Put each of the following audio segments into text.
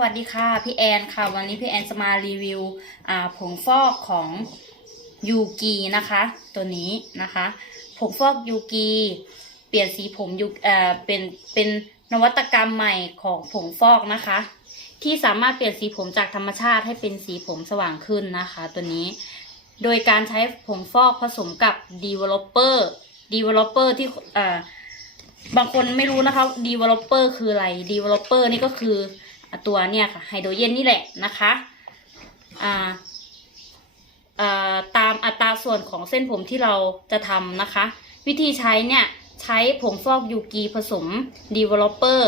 วัสดีค่ะพี่แอนค่ะ วันนี้พี่แอนจะมารีวิวผงฟอกของยูกีนะคะ ตัวนี้นะคะ ผงฟอกยูกีเปลี่ยนสีผมยูเอ่อเป็นเป็นนวัตกรรมใหม่ของผงฟอกนะคะ ที่สามารถเปลี่ยนสีผมจากธรรมชาติให้เป็นสีผมสว่างขึ้นนะคะ ตัวนี้ โดยการใช้ผงฟอกผสมกับ developer developer ที่เอ่อบางคนไม่รู้นะคะ developer คืออะไร developer นี่ก็คือ ตัวเนี่ยค่ะไฮโดรเจนนี่แหละนะคะอ่าอ่าตามอัตราส่วนของเส้นผมที่เราจะทำนะคะ วิธีใช้เนี่ยใช้ผงฟอกยูกีผสม developer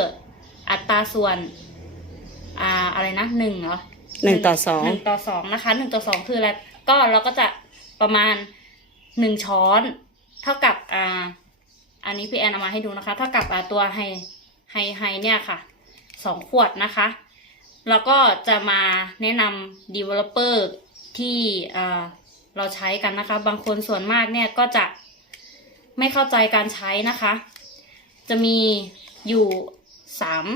อัตราส่วนอ่าอะไรนะหนึ่งเหรอหนึ่งต่อสองหนึ่งต่อสองนะคะหนึ่งต่อสองคืออะไรก็เราก็จะประมาณหนึ่งช้อน เท่ากับอ่าอันนี้พี่แอนเอามาให้ดูนะคะ เท่ากับอ่าตัวไฮไฮไฮเนี่ยค่ะ สองขวดนะคะ แล้วก็จะมาแนะนำ developer ที่เราใช้กันนะคะ บางคนส่วนมากเนี่ยก็จะไม่เข้าใจการใช้นะคะ จะมีอยู่สาม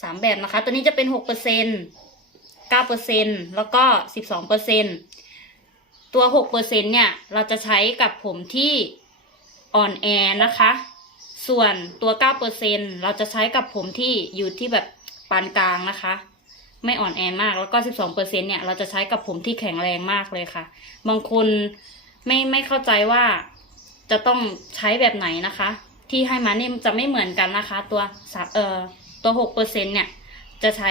สามแบบนะคะ ตัวนี้จะเป็นหกเปอร์เซ็นเก้าเปอร์เซ็นแล้วก็สิบสองเปอร์เซ็นตัวหกเปอร์เซ็นเนี่ย เราจะใช้กับผมที่อ่อนแอนะคะ ส่วนตัวเก้าเปอร์เซ็นเราจะใช้กับผมที่อยู่ที่แบบปานกลางนะคะ ไม่อ่อนแอมากแล้วก็สิบสองเปอร์เซ็นเนี่ย เราจะใช้กับผมที่แข็งแรงมากเลยค่ะ บางคนไม่ไม่เข้าใจว่าจะต้องใช้แบบไหนนะคะ ที่ให้มาเนี่ยจะไม่เหมือนกันนะคะ ตัวสาเอ่อตัวหกเปอร์เซ็นเนี่ยจะใช้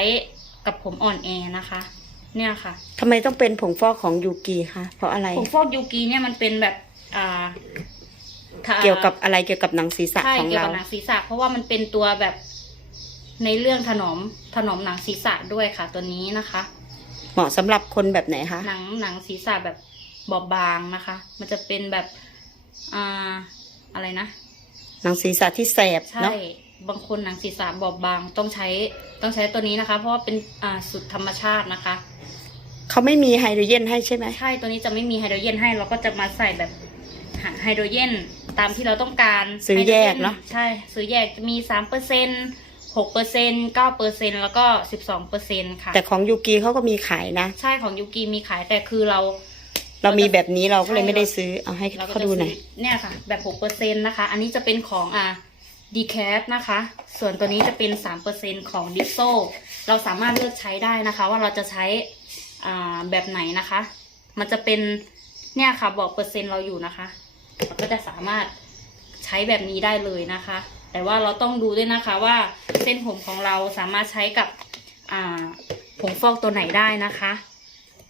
กับผมอ่อนแอนะคะ เนี่ยค่ะทำไมต้องเป็นผงฟอกของยูกีคะเพราะอะไรผงฟอกยูกีเนี่ยมันเป็นแบบอ่าถ้า เกี่ยวกับอะไรเกี่ยวกับหนังศีรษะใช่ของเกี่ยวเรากับหนังศีรษะเพราะว่ามันเป็นตัวแบบในเรื่องถนอมถนอมหนังศีรษะด้วยค่ะ ตัวนี้นะคะ เหมาะสำหรับคนแบบไหนคะหนังหนังศีรษะแบบบอบบางนะคะ มันจะเป็นแบบอ่าอะไรนะ หนังศีรษะที่แสบใช่ เนาะบางคนหนังศีรษะบอบบางต้องใช้ต้องใช้ตัวนี้นะคะ เพราะว่าเป็นอ่าสุดธรรมชาตินะคะ เขาไม่มีไฮโดรเจนให้ใช่ไหม ใช่ตัวนี้จะไม่มีไฮโดรเจนให้เราก็จะมาใส่แบบ หาไฮโดรเจนตามที่เราต้องการซื้อแยกไฮโดรจเนาะใช่ ซื้อแยกจะมีสามเปอร์เซ็นหกเปอร์เซ็นเก้าเปอร์เซ็นแล้วก็สิบสองเปอร์เซ็นค่ะ แต่ของยูกีเขาก็มีขายนะ ใช่ของยูกีมีขายแต่คือเรา เรามีแบบนี้เราก็เลยใช่ไม่ได้ซื้อเอาให้เราก็เขาจะดูหน่ซื้อยอเนี่ยค่ะ แบบหกเปอร์เซ็นนะคะ อันนี้จะเป็นของอ่าดีแคสนะคะ ส่วนตัวนี้จะเป็นสามเปอร์เซ็นของดิโซเราสามารถเลือกใช้ได้นะคะ ว่าเราจะใช้อ่าแบบไหนนะคะ มันจะเป็นเนี่ยค่ะบอกเปอร์เซ็นต์เราอยู่นะคะ เราก็จะสามารถใช้แบบนี้ได้เลยนะคะ แต่ว่าเราต้องดูด้วยนะคะว่าเส้นผมของเราสามารถใช้กับอ่าผงฟอกตัวไหนได้นะคะ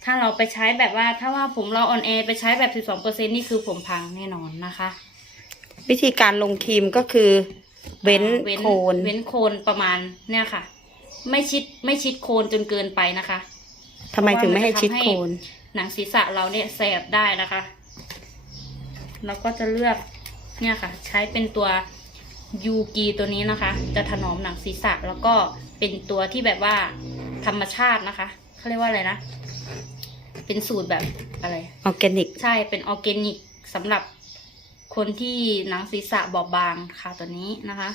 ถ้าเราไปใช้แบบว่าถ้าว่าผมเราออนแอไปใช้แบบ 12%นี่คือผมพังแน่นอนนะคะ วิธีการลงครีมก็คือเว้นอ่าโคนเว้นโคนประมาณเนี่ยค่ะ ไม่ชิดไม่ชิดโคนจนเกินไปนะคะทำไมถึงไม่ให้ชิดโคน หนังศีรษะเราเนี่ยแสบได้นะคะ เราก็จะเลือกเนี่ยค่ะ ใช้เป็นตัวยูกีตัวนี้นะคะ จะถนอมหนังศีรษะแล้วก็เป็นตัวที่แบบว่าธรรมชาตินะคะเขาเรียกว่าอะไรนะ เป็นสูตรแบบอะไรออร์แกนิกใช่เป็นออร์แกนิกสำหรับคนที่หนังศีรษะบอบบางค่ะตัวนี้นะคะ